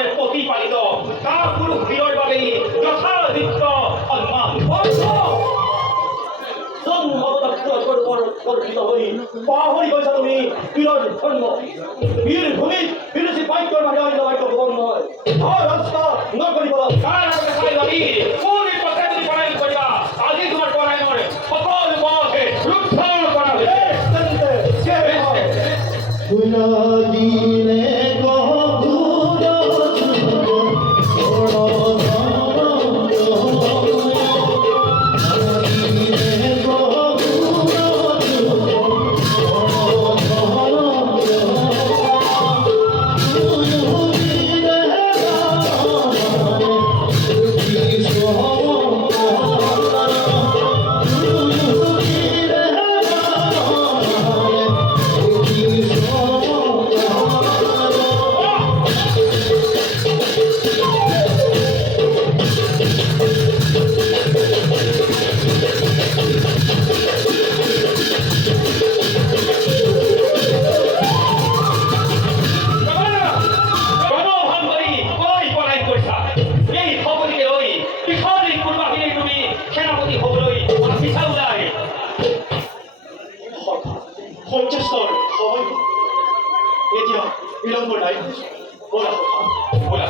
করে প্রতিপালিত তা পুরো বিরয় ভাবে যথাযথ সম্মান তুমি বিরল ধন্য বীর ভূমি বিরোধী বাক্য রাস্তা ন করিব আজি তোমার পরায়ণের সকল পথে রুদ্ধ করা বিলম্ব নাই বলা বলা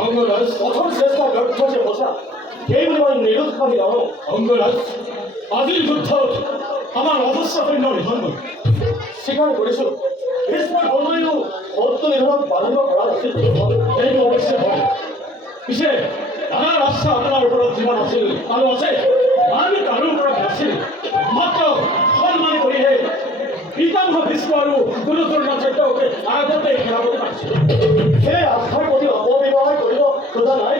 অঙ্গরাজ কঠোর চেষ্টা ব্যর্থ হয়ে বসা এই পরিমাণ নিরুৎসাহী রহ অঙ্গরাজ আদিল যুদ্ধ আমার অবশ্য জন্ম স্বীকার করেছ সত্য নির্ভর বাধিত করা উচিত এই অবশ্যই হয় পিছে আমার আস্থা আপনার উপর জীবন আছে আরো আছে আমি কারোর উপর আছে মাত্র সম্মান করি হে পিতামহ ভীষ্ম আৰু গুৰুজনাৰ সত্যকে আগতে খেলাব পাৰিছে সেই আস্থাৰ প্ৰতি অপব্যৱহাৰ কৰিব খোজা নাই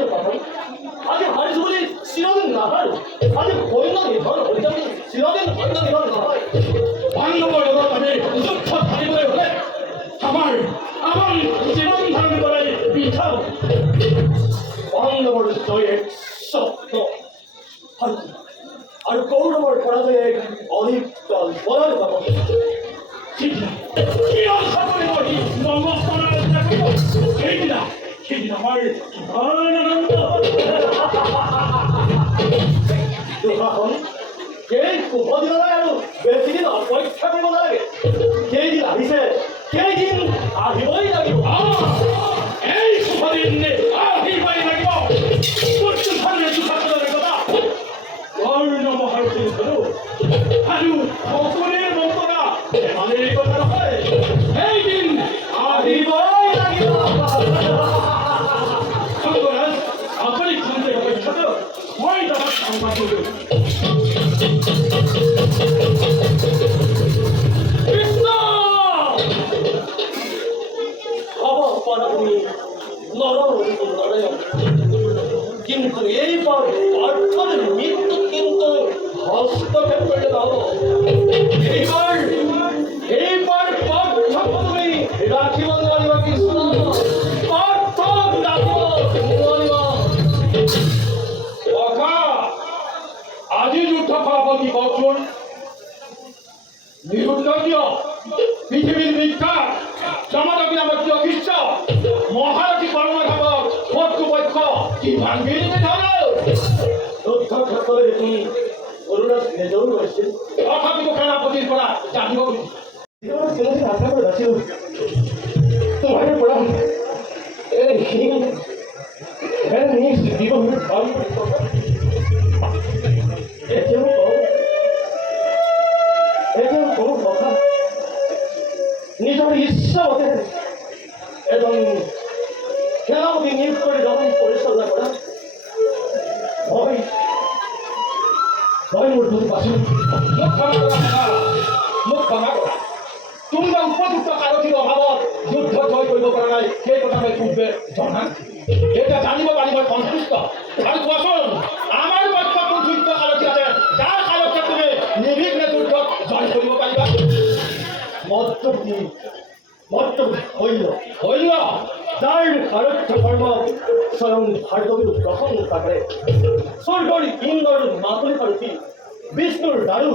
আজি হাৰিছো বুলি চিৰদিন নাহাৰো আজি সৈন্য নিৰ্ভৰ হৈ যাব চিৰদিন সৈন্য নিৰ্ভৰ নহয় বান্ধৱৰ লগত আমি যুদ্ধ হাৰিবলৈ হ'লে আমাৰ জীৱন ধাৰণ কৰাই বিধান বান্ধৱৰ জয়ে স্বপ্ন আৰু কৌৰৱৰ পৰাজয়ে অধিক দল বলৰ পাব বেছিদিন অপেক্ষা কৰিব নালাগে কেইদিন আহিছে কেইদিন আহিবই লাগিব এই শুভদিন আহিবই লাগিব Korna.Bhaona আৰু সকলোৰে মন্ত্ৰা এমানেই কথা নহয় এইদিন আহিবই লাগিব অঙ্গরাজ আপুনি খান্তে অপেক্ষাত মই তাহাক সংবাদ দিলোঁ কৃষ্ণ হব পরাভূমি নরনারায়ণ কিন্তু এইবার পার্থর মৃত্যু কিন্তু হস্তক্ষেপ করলে দাও এইবার পার্থ তুমি রাখিব নারিব কৃষ্ণ পার্থ রাখিব আজি যুদ্ধ ফলাফল কওকচোন নিরুদ্দীয় পৃথিবীর বিখ্যাত সমাজী নামকীয় কৃষ্ণ মহারথী বর্ণনা ভাবক কর্তৃপক্ষ কি ভাঙ্গির যুদ্ধ ক্ষেত্রে তুমি অরুণাস নিজেও রয়েছে তথাপি সেনাপতির পৰা জানিব আশা করে যাচ্ছিল তোমার পৰা নিজের ইচ্ছা মতে এবং সেনাপতি নিয়োগ করে যখন পরিচালনা করা ভয় মূর্তি পাশে মুখ ভাঙা করা তোমরা উপযুক্ত কারতির অভাবত যুদ্ধ জয় কৰিব পৰা নাই সেই কথা মই পূর্বে জনা এটা জানিব পাৰিব সন্তুষ্ট আৰু কোৱাচোন আমাৰ পক্ষ যুদ্ধ কারতি আছে যাৰ কারতে তুমি নিৰ্বিঘ্নে যুদ্ধ জয় কৰিব পাৰিবা মৰ্তব্য হইল হইল যার ভারত ধর্ম স্বয়ং ভারতবীর গ্রহণ করে স্বর্গর ইন্দর মাতুল ভারতী বিষ্ণুর দারু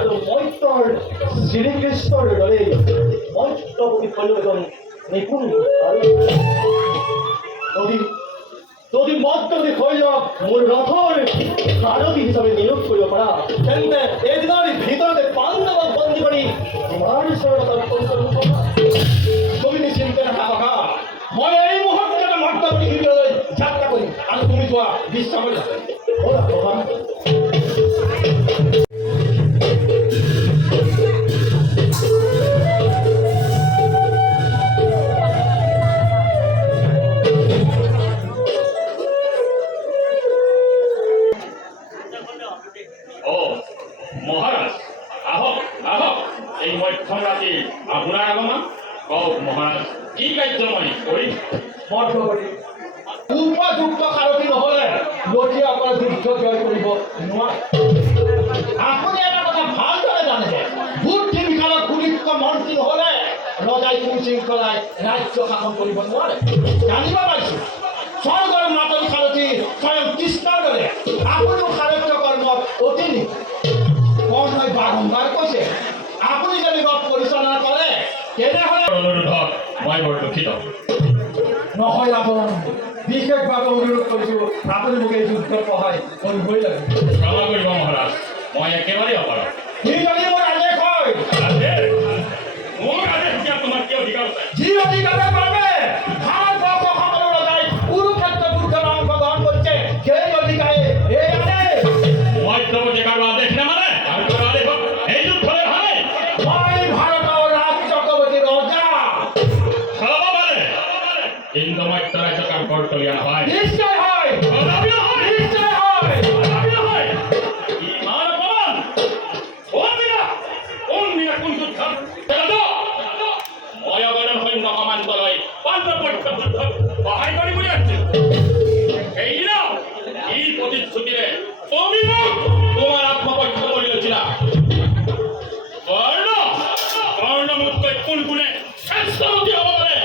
আৰু মৈত্ৰৰ শ্ৰীকৃষ্ণৰ দৰে মৈত্ৰপতি হল এজন নিপুণ আৰু যদি মধ্যবী শৈলক মোৰ ৰথৰ সাৰথী হিচাপে নিয়োগ কৰিব পাৰা তেন্তে এদিনৰ ভিতৰতে পাণ্ডৱক বন্দী কৰি তোমাৰ ওচৰত অৰ্পণ কৰিব পাৰা। তুমি নিশ্চিন্তে নাথাকা, মই এই মুহূৰ্ততে মধ্যবী শিবিৰলৈ যাত্ৰা কৰিম আৰু তুমি যোৱা বিশ্বাস কৰি মহারাজ আহক আহক এই মধ্যম রাতে আপনার আগমন কওক মহারাজ কি কাৰ্যমণি কৰি মধ্যবৰ্তী উপযুক্ত সাৰথী নহলে লঠিয়া আপোনাৰ যুদ্ধ জয় কৰিব নোৱাৰে। আপুনি এটা কথা ভালদৰে জানে, বুদ্ধি বিকালত সুদীপ্ত মন্ত্ৰী নহলে ৰজাই সুশৃংখলাই ৰাজ্য শাসন কৰিব নোৱাৰে। জানিব পাইছো স্বৰ্গৰ মাতৰি সাৰথী স্বয়ং কৃষ্ণৰ দৰে আপুনিও সাৰথ্য কৰ্মত অতি কৰ্ণই বাৰম্বাৰ কৈছে, আপুনি যদি ৰথ পৰিচালনা কৰে তেনেহলে অনুৰোধত মই বৰ দুখিত নহয়। ৰাৱণ বিশেষভাৱে অনুৰোধ কৰিছোঁ আপুনি মোক এই যুদ্ধত সহায় কৰিবই লাগে। ক্ষমা কৰিব মহাৰাজ, মই একেবাৰে অপাৰগ। সি যদি মোৰ আদেশ হয় মোৰ আদেশ দিয়া তোমাৰ কি অধিকাৰ আছে? যি অধিকাৰে পাবে ভাৰতবৰ্ষ সকলো ৰজাই কুৰুক্ষেত্ৰ যুদ্ধত অংশগ্ৰহণ কৰিছে সেই অধিকাৰে এই আদেশ। মধ্যবৰ্তী কাৰো আদেশ নামানে আৰু কাৰো আদেশত এই যুদ্ধলৈ ভালে মই ভাৰতৰ ৰাজ চক্ৰৱৰ্তী ৰজা চাব পাৰে কিন্তু মধ্য ৰাজ্য কাম কৰ্তলীয়া নহয়। নিশ্চয় হয়, নিশ্চয় হয়। ইমান অপমান কোনদিনা কোন যুদ্ধত মই অৱদান সৈন্য কমাণ্ডলৈ পাণ্ডৱপক্ষ যুদ্ধত সহায় কৰিম বুলি ভাবিছিল। সেইদিনা এই প্ৰতিশ্ৰুতিৰে তুমি মোক তোমাৰ আত্মপক্ষ কৰি লৈছিলা। কৰ্ণ মোতকৈ কোন গুণে শ্ৰেষ্ঠমতী হ'ব পাৰে?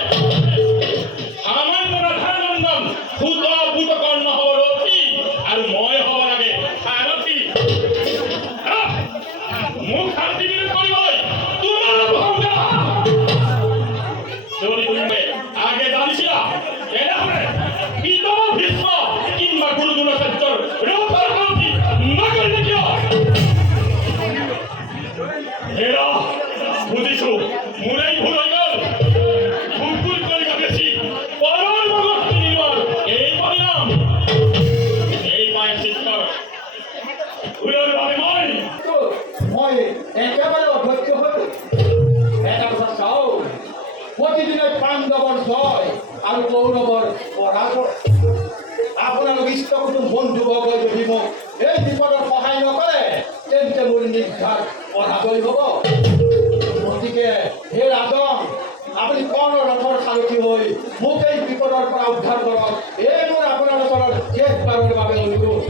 সামান্য ৰাধানন্দন ভূত কৰ্ণ হ'ব ৰথী আৰু মই হ'ব লাগে সাৰথী। মোক শান্তি বিৰোধ কৰিবলৈ তোমাৰ ভংগা যদি তুমি আগে জানিছিলা তেনেহ'লে পিতম ভীষ্ম কিংবা গুৰু দ্ৰোণাচাৰ্যৰ ৰথৰ সাৰথী নকৰিলে কিয়? হেৰা বুজিছো মোৰেই ভুল হৈ গ'ল। ভুল কৰি বেছি পৰৰ মগজ কিনিলোৱাৰ এই পৰিণাম এই প্ৰায়শ্চিত্তৰ ভুলৰ বাবে মই একেবাৰে অধ্যক্ষ হলো। এটা কথা চাওঁ, প্ৰতিদিনে পাণ্ডৱৰ জয় আৰু কৌৰৱৰ পৰাজয়। আপোনালোক ইষ্ট কুটুম বন্ধুবৰ্গই যদি মোক এই বিপদত সহায় নকৰে তেন্তে মোৰ নিৰ্ঘাত পৰাজয় হ'ব। গতিকে হে ৰাজন, আপুনি কৰ্ণ ৰথৰ সাৰথী হৈ মোক এই বিপদৰ পৰা উদ্ধাৰ কৰক। এই মোৰ আপোনাৰ ওচৰত শেষবাৰৰ বাবে অনুৰোধ।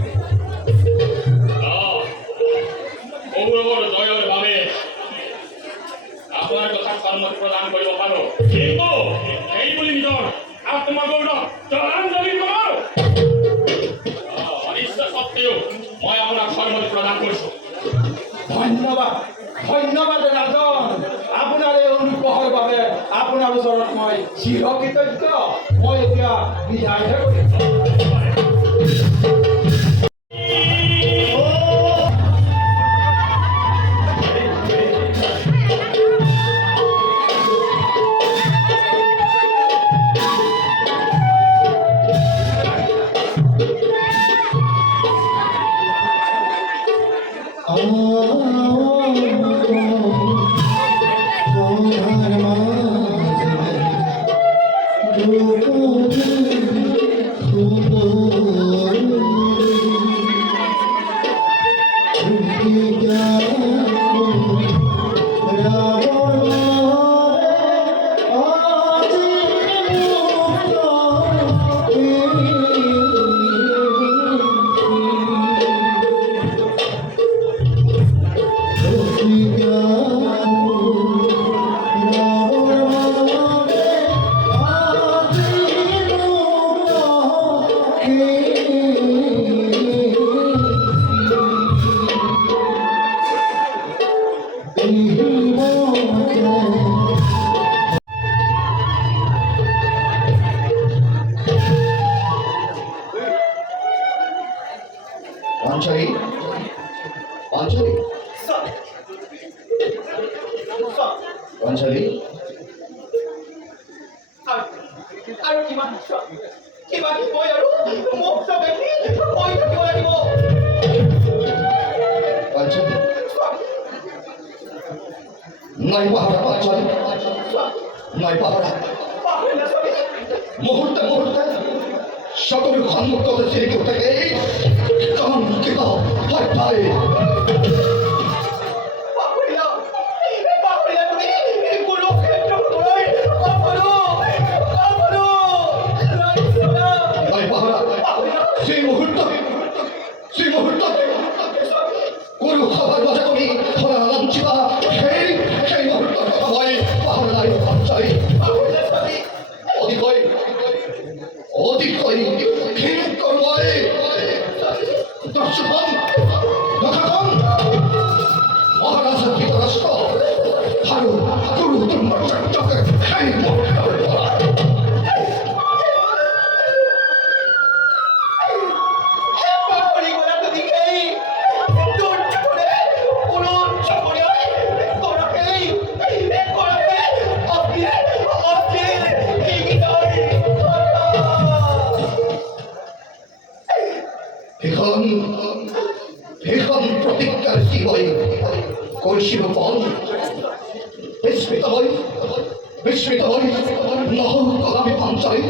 কৌৰৱৰ জয়ৰ বাবে আপোনাৰ কথা সন্মতি প্ৰদান কৰিব পাৰো, কিন্তু এই বুলি নিজৰ আত্মগৌৰৱ জলাঞ্জলি নোৱাৰো। অনিষ্ট সত্ত্বেও মই আপোনাক সন্মতি প্ৰদান কৰিছো। ধন্যবাদ ধন্যবাদ ৰাজন, আপোনাৰ এই অনুগ্ৰহৰ বাবে আপোনাৰ ওচৰত মই চিৰকৃতজ্ঞ। মই এতিয়া বিদায়হে কৰিম। আৰু কিমান কিমান মই আৰু মোক চবেই কৈ থাকিব লাগিব। নাই পাহৰা পাঞ্চালী, নাই পাহৰা। মুহূৰ্তে মুহূৰ্তে সকলো সন্মুখতে জিলিকি উঠে এই কাঙ্ক্ষিত হত্যাই। কোনো খবর বাজে তুমি লাঞ্ছিতা সেই মুহূর্ত কথা হয় পাহাড় নাই চাই অধিকই অধিকই ক্ষীণ করবই দর্শকগণ দর্শকগণ মহারাজের ধৃতরাষ্ট্র হারু গুরু দুর্মর্চকে সেই মুহূর্ত এখন প্রতিজ্ঞার জীবই কলসির বল বিস্মিত হই নহ কদাপি পাঞ্চালী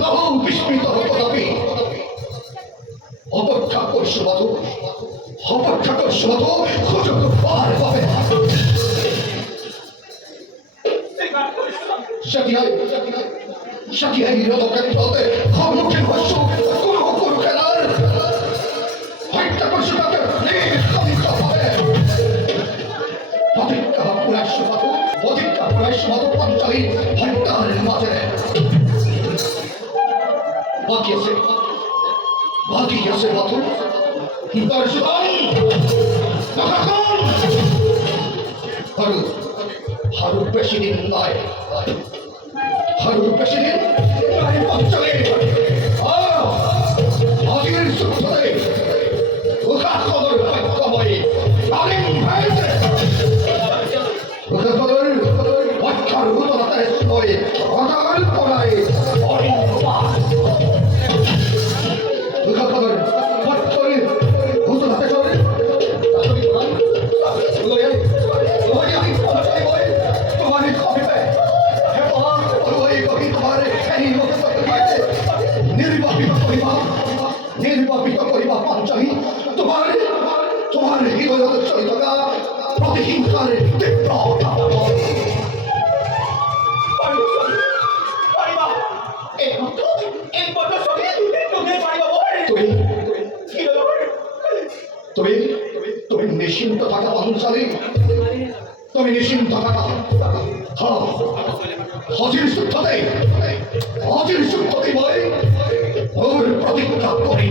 নহ বিস্মিত কদাপি অপেক্ষা করছো বধু সুযোগ পার পাবে সাথিয়াই রথক্ষেত্রতে সম্মুখীন হচ্ছ কোনো খেলার হত্যা করছো তাকে নিষ্কামিত হবে। অধিক্ষা পুরাইশ পাঞ্চালী হত্যার মাঝে বাকি আছে বধু দর্শন হারু বেশি দিন নয় পাঞ্চালী আজির যুদ্ধে খবর বাক্যময়ী তালিম হয়েছে পক্ষার উতরাতে অকাল পড়ায় নির্বাপিত করিবা পাঞ্চালী তোমার হৃদয়ত চরিতকা প্রতিহিংসার তীব্র তুমি নিশ্চিন্ত থাকা পাঞ্চালী, তুমি নিশ্চিন্ত থাকা। হজির যুদ্ধতে বই ওর প্রতিজ্ঞা করি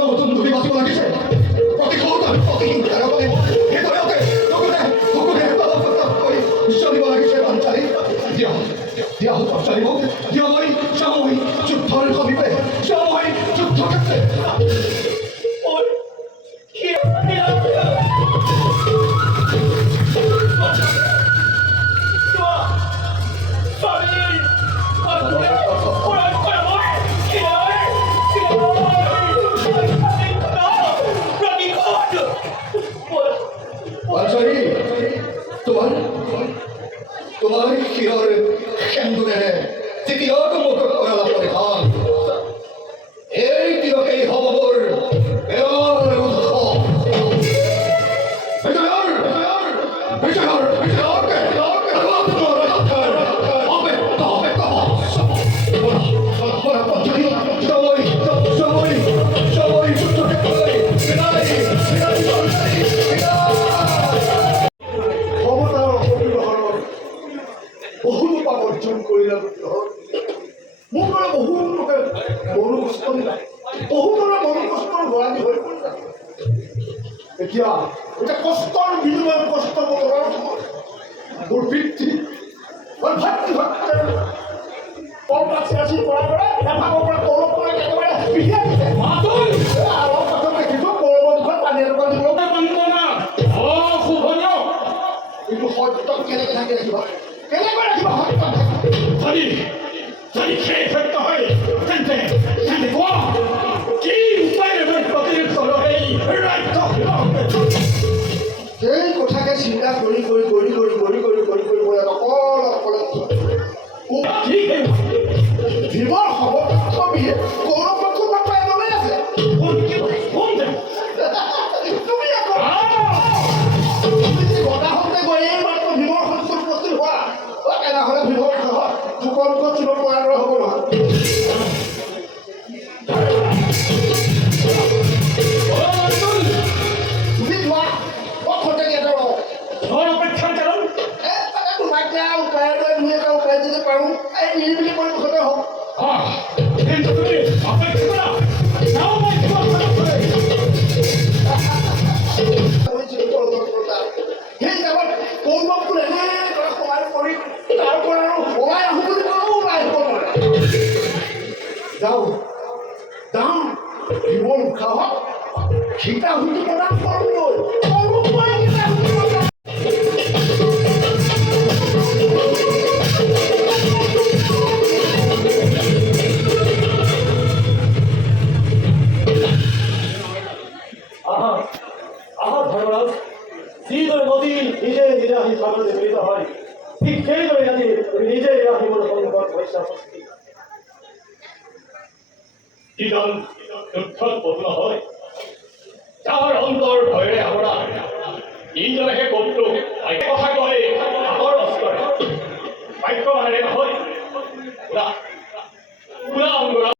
নতুন দুটি বাঁচিব লাগিছে চলিব লাগিছে পাঞ্চালী। দিয়া হল পাঞ্চালী মোক দিয়া মই যুদ্ধৰ সমীপে যুদ্ধক্ষেত্রে তোমার শিৰৰ সেন্দুৰেৰে তৃতীয়টো মুখত কৰালা পৰিধান এই তিৰকেই হ'ব মোৰ অর্জন করিলাম মোক বহুত লোকে মনো কষ্ট দিলা, বহুতৰে মনো কষ্টৰ ভৰালি হৈ পৰিলা। এতিয়া কষ্টৰ বিনিময়ত কষ্ট মোৰ বৃদ্ধি ভাতৃ কম ৰাশি পৰা ভাগৰ পৰা তলৰ পৰা একেবাৰে মাতুল অলপ পাছত দেখিছোঁ বৰষুণখন পানী এটুপা দিব বন্দনা অশুভনীয় কিন্তু সত্যক কেনেকৈ থাকি ৰাখিব কেনেকৈ ৰাখিব সত্যক যদি যদি সেই সত্য হয় তেন্তে তেন্তে কোৱা কি উপায়েৰে মই প্ৰতিৰোধ কৰোঁ এই ৰাজ্যখনক সেই কথাকে চিন্তা কৰি মই অকলে কি সেই ভীমৰ সমপক্ষীয়ে কৌৰৱপক্ষ পাই গ'লেই আছে তুমি আকৌ তুমি যে গদাহতে গৈ এই মাত্ৰ ভীমৰ শস্য উপস্থিত হোৱা তেনেহ'লে ভীমৰ ঘৰত যুগন্ত চুৰ কৰাৰ দৰে হ'ব নহয় তুমি যোৱা পথতে গেটৰ অপেক্ষা কাৰণ তোমাক উপায় দুই এটা উপায় যদি পাৰোঁ এই নিৰিবিলি পৰিৱেশতে হওক কিন্তু তুমি অপেক্ষা কৰা যাওঁ মই তোমাক সেই জাগাত কৌৰৱবোৰ এনেদৰে সহায় কৰি তাৰ পৰা আৰু ওলাই আহোঁ বুলি ক'লেও ওলাই আহিব নোৱাৰে যাওঁ ভীমৰ উৎসাহত সীতাহুতি প্ৰদান কৰোঁগৈ ধৰ্মৰাজ যিদৰে নদী নিজে নিজে আহি সাগৰতে মিলিত হয় ঠিক সেইদৰে আজি নিজে আহি মোৰ সন্মুখত পইচা উপস্থিত যিজন যুদ্ধত পূৰ্ণ হয় যাৰ অন্তৰ ভয়েৰে আৱৰা ইজনেহে কৰ্তৃ কথা কয় আগৰ অস্ত্ৰৰে বাক্য মানেৰে নহয় পুৰা অংগৰা